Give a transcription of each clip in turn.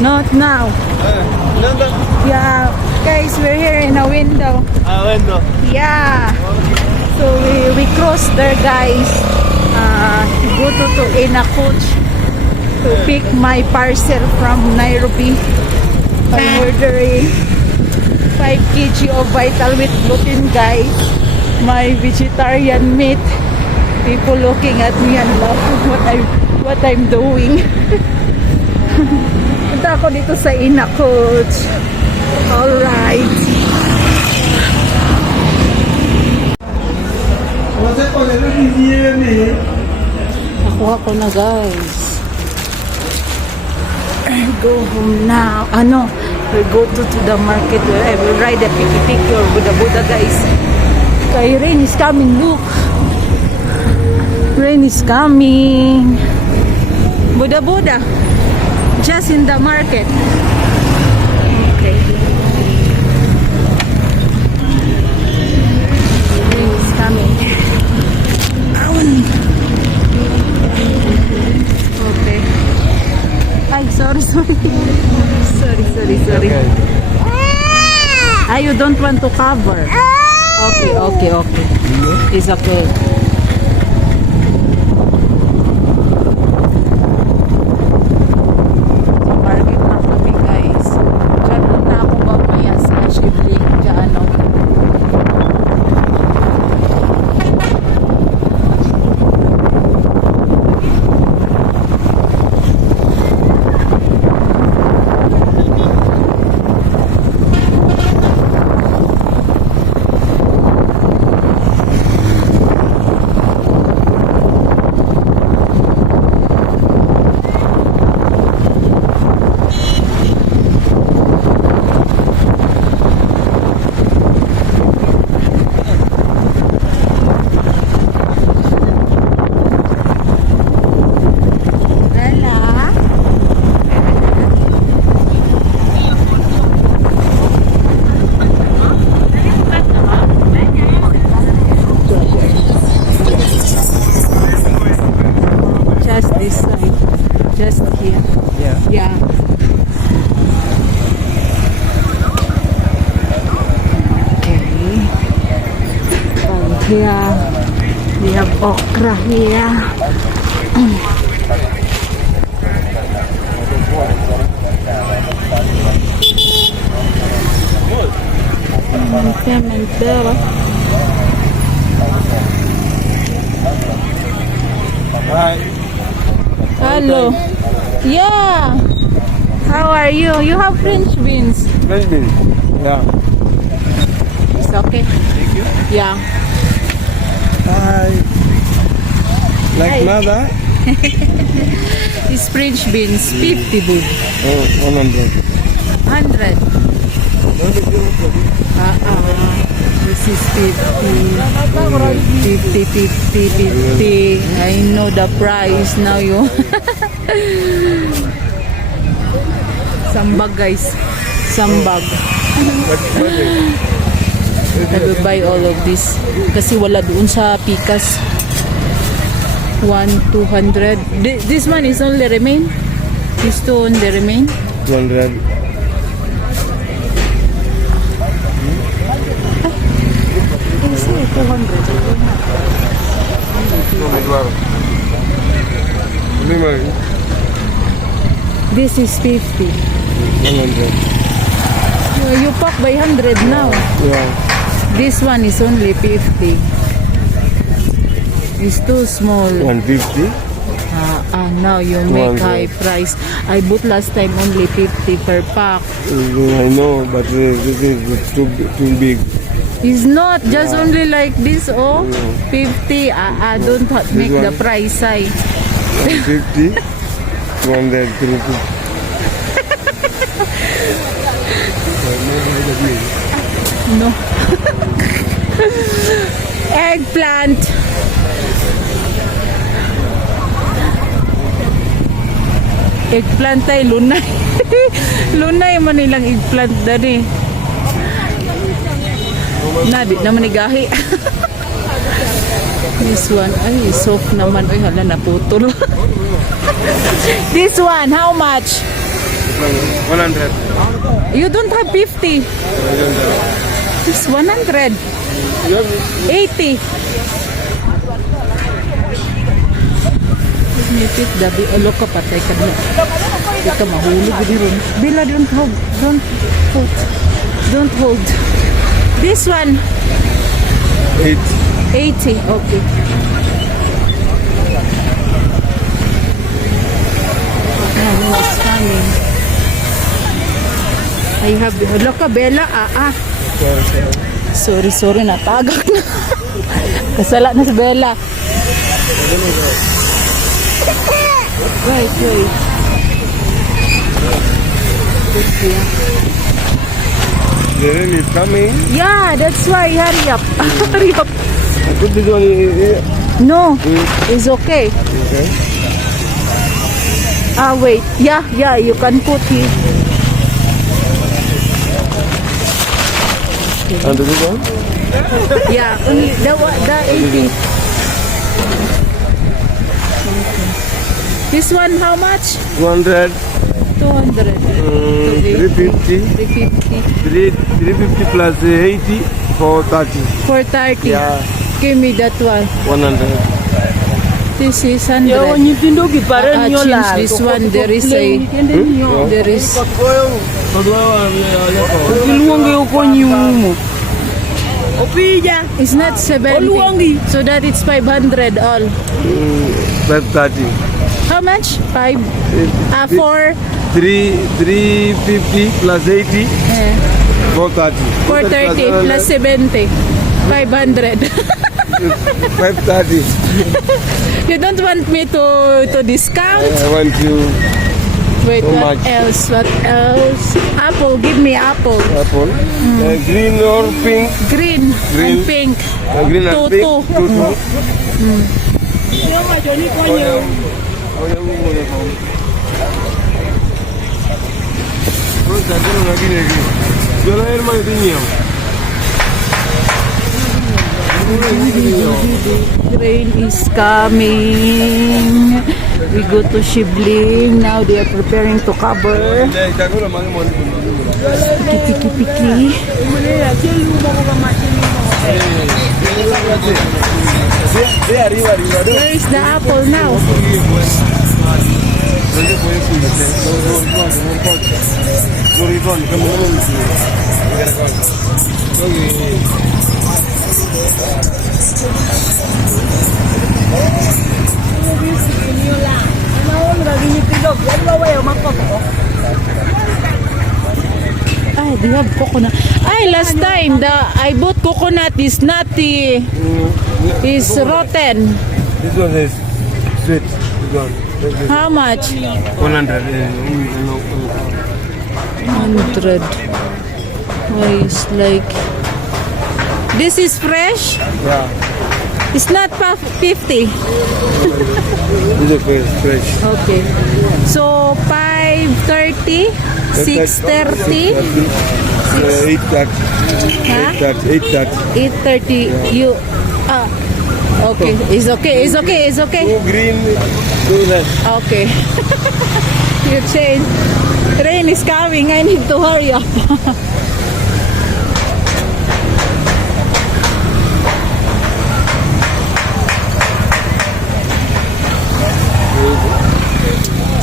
Not now. Yeah, guys, we're here in a window. Window. Yeah. So we crossed there, guys. Go to in a coach to pick my parcel from Nairobi. I'm ordering 5 kg of vital wheat gluten, guys. My vegetarian meat. People looking at me and laughing what I'm doing. Punta ako dito sa Ina Coach. Alright. Nakuha ko na, guys. Go home now. We go to the market where I will ride a piki-piki or Buddha, guys. Kay rain is coming, look. Rain is coming. Buddha. Just in the market. Okay. Rain is coming. Okay. Ay, sorry. Sorry. You don't want to cover. Okay. It's okay. Just here. Yeah. Okay. Here we have okra here. Pimentero. Hello. Yeah. How are you? You have French beans. French beans. Yeah. It's okay. Thank you. Yeah. Hi. Like mother? It's French beans. 50 bob. Oh, 100. 100. This is 50. I know the price now. You. Sambag, guys. Sambag. I will buy all of this. Kasi wala doon sa Pikas. 200. This one is only remain. This two only remain. 200. I say 200. This is 50. 100. You pack by 100 now. Yeah. This one is only 50. It's too small. 150. Now you make high price. I bought last time only 50 per pack. I know, but this is too big. It's not just only like this. 50. I don't make the price high. 150. 200. 350. No. Eggplant. Eggplant ay lunay. Lunay man nilang eggplant dani. Na di naman igahi. This one, ay, soft naman. Ay, hala, naputol. This one, how much? 100. You don't have 50. It's 100. 80. Nipit dabi alo ka patay ka na. Di ka mahulog din. Bila don't hold. Don't hold. This one 80. Okay. Now it's coming. I have alo ka Bella. Sorry, natagak na. Kasala na si Bella. Wait. The rain is coming. Yeah, that's why. Hurry up. Hurry up. Put this one here. No, it's okay. Okay. Wait. Yeah, you can put it. And this one? Yeah, only the 80. This one, how much? 200. 200. 350. 350 plus 80 for 30. For 30. Yeah. Give me that one. 100. This is 100. Change this one. There is a. There is. It's not 70. So that it's 500 all. 530. How much? 5. 4. 350 plus 80 430. 430 plus 70. 500. 530. You don't want me to discount? I want you Wait, so what much. else? What else? Apple. Give me apple. apple. Green or pink? Green and pink. Green and pink. Two. Rain is coming. We go to Shibling. Now they are preparing to cover. Piki. Where is the apple now? Ay, they have coconut. Ay, last time I bought coconut is nutty. Is rotten. This one is sweet. This one. How much? 100. 100. Why is like this is fresh? Yeah. It's not 50. This is fresh. Okay. So 530, 630, 830. You okay. It's okay. Two green, two red. Okay. You change. Rain is coming. I need to hurry up.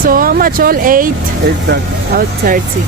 So how much all? 8? 830. Out 30.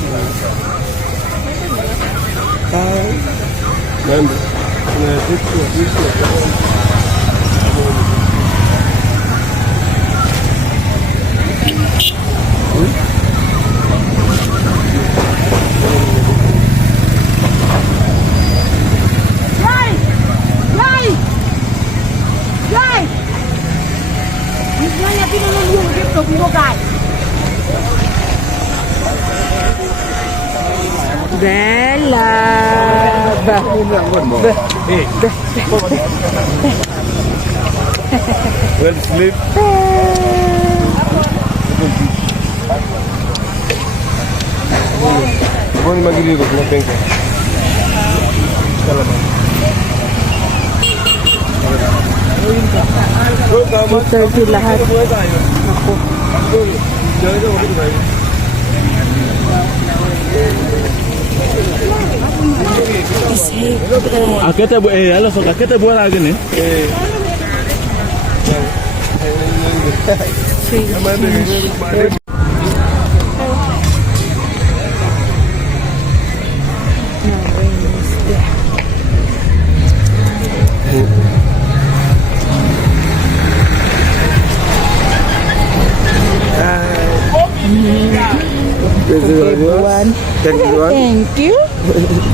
Bella. Well, sleep. Buon magiligo, no tengo. 230 lahat. Ako. Akete bu ala so akete bu ala gini. Everyone. Thank you.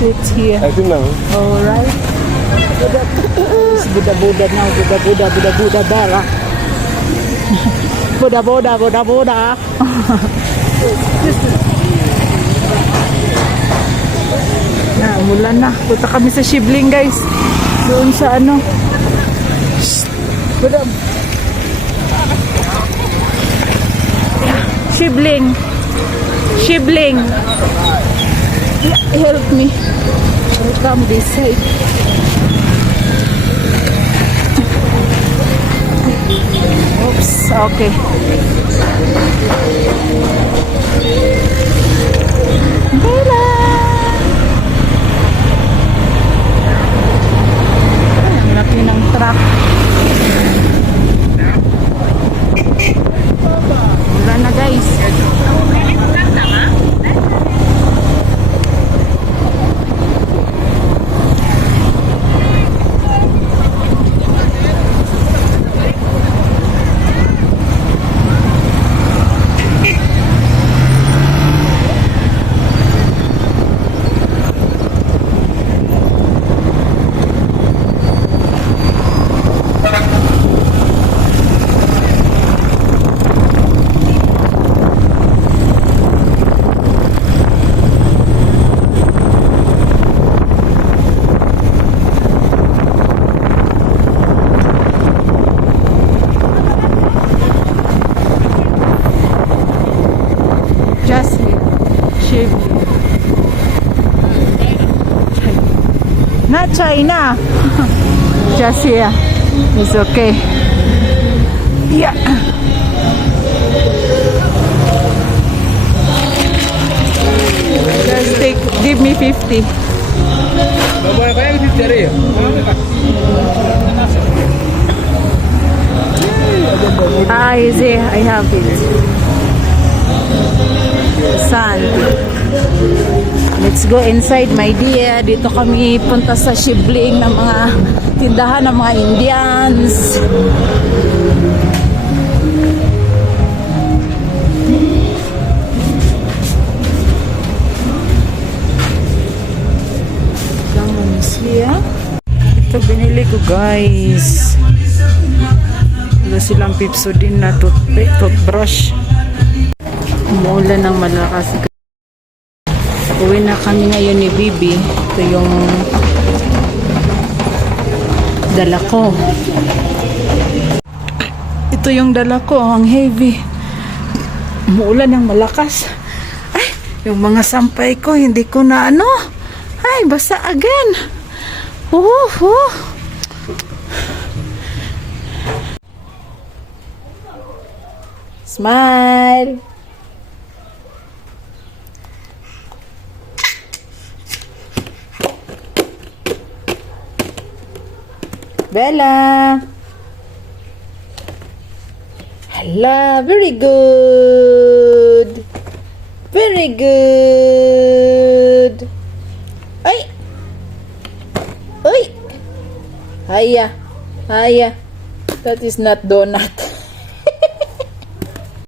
It's here. I think now. All right. Buddha now. Buddha Bella. Buddha. Mula na. Punta kami sa Shibling, guys. Doon sa ano. Buddha. Shibling. Help me. I'll come this side. Oops, okay. Bella! Ay, ang laki ng truck. Wala na, guys. Not China. Just here. It's okay. Yeah. Just give me 50. I see. I have it. Sand. Let's go inside, my dear. Dito kami punta sa Shibling ng mga tindahan ng mga Indians. Come here. Ito binili ko, guys. Wala silang Pepsodent na toothbrush. Umuulan ng malakas. Uwi na kami ngayon ni Bibi. Ito yung dala ko. Ito yung dala ko. Ang heavy. Umuulan ng malakas. Ay, yung mga sampay ko, hindi ko na ano. Ay, basa again. Smile. Bella. Hello, very good. Very good. Ay. Ay. Haya. That is not donut.